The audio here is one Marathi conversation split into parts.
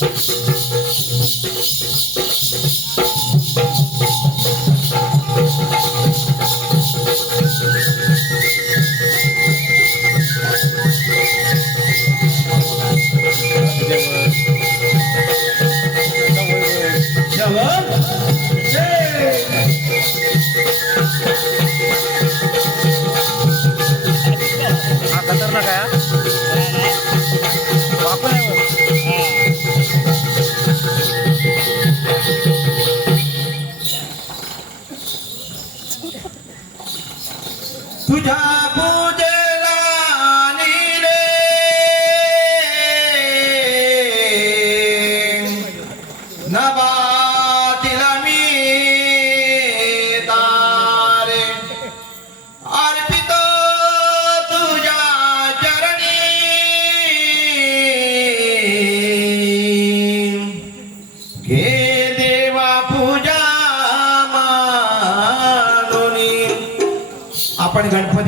Come on. तुझ्या पूजेला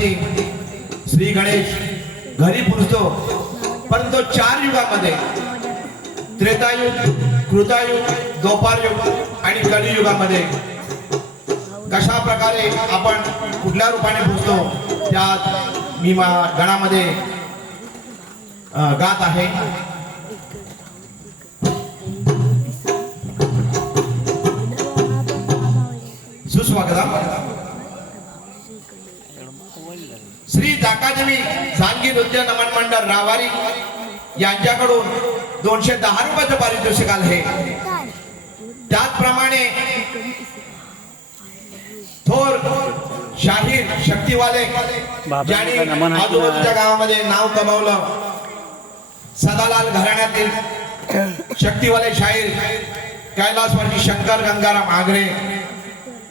आपण श्री गणेश घरी पुरतो परंतु चार युगामध्ये त्रेतायुग कृतायुग द्वापारयुग आणि कलियुगामध्ये कशा प्रकारे आपण कुठल्या रूपाने पुजतो त्यात मी गणामध्ये गात आहे. जाकादेवी जानगी नृत्य नमन मंडळ रावारी यांच्याकडून दोनशे दहा रुपयाचं पारितोषिक आहे त्याचप्रमाणे थोर शाहीर शक्तीवाले ज्यांनी. आजूबाजूच्या गावामध्ये नाव कमावलं सदालाल घराण्यातील शक्तीवाले शाहीर कैलासवासी शंकर गंगाराम आगरे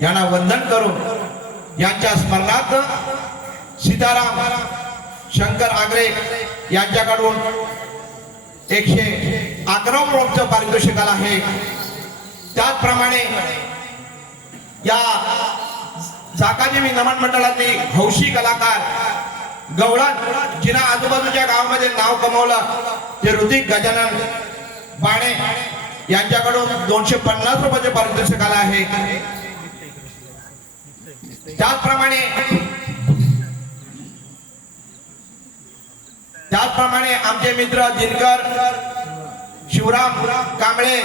यांना वंदन करून यांच्या स्मरणार्थ सीताराम शंकर आगरे यांच्याकडून एकशे अकरा रोपचं पारितोषिक आलं आहे. त्याचप्रमाणे या चाकादेवी नमन मंडळातली हौशी कलाकार गवळण जिना आजूबाजूच्या गावामध्ये नाव कमवलं ते ऋतिक गजानन बाणे यांच्याकडून दोनशे पन्नास रुपयाचे पारितोषिक आलं आहे. त्याचप्रमाणे त्याचप्रमाणे आमचे मित्र दिनकर शिवराम कांबळे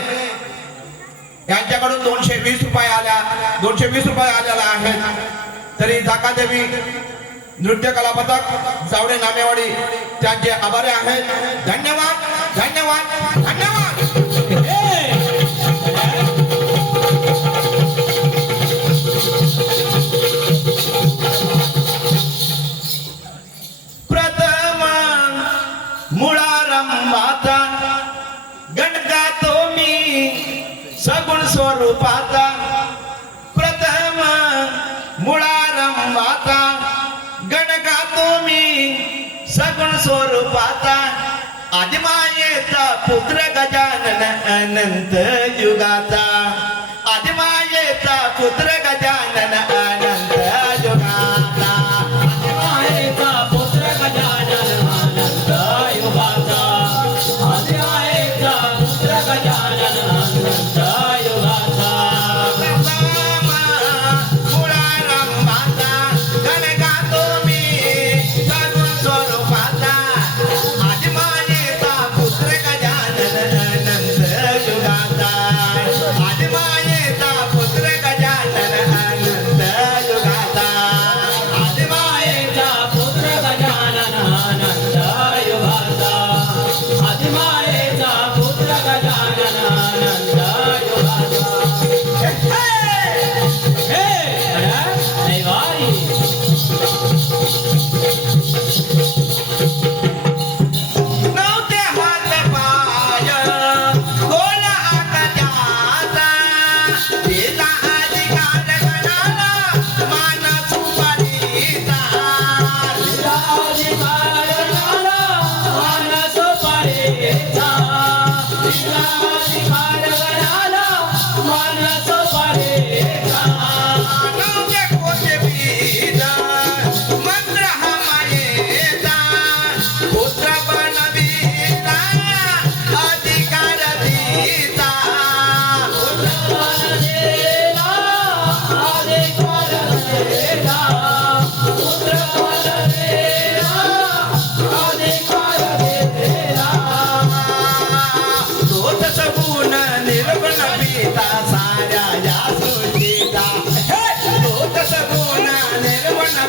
यांच्याकडून दोनशे वीस रुपये आल्या दोनशे वीस रुपये आलेला आहेत. तरी जाकादेवी नृत्य कला पथक नामेवाडी त्यांचे आभारी आहेत. धन्यवाद धन्यवाद. सगुण स्वरूपाचा प्रथम मुळारंभाचा गणका तो मी सगुण स्वरूपाचा आदिमायेचा पुत्र गजानन अनंत युगाचा.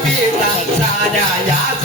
कविता साऱ्या याच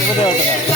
ここだよ、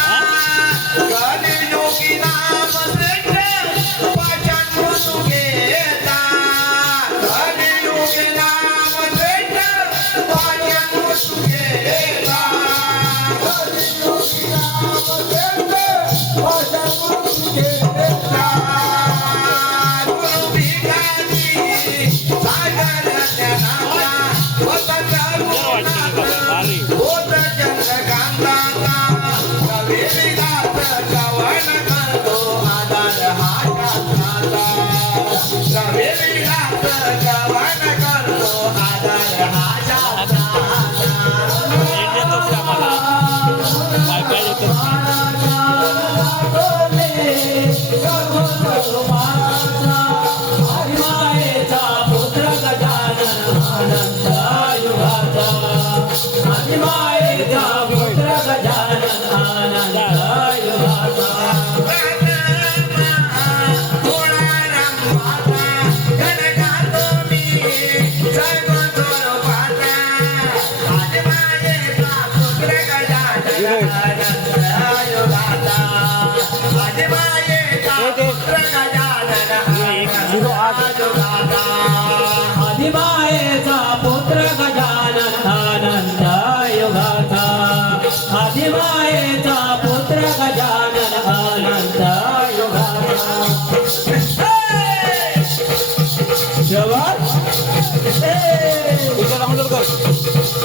Thank you.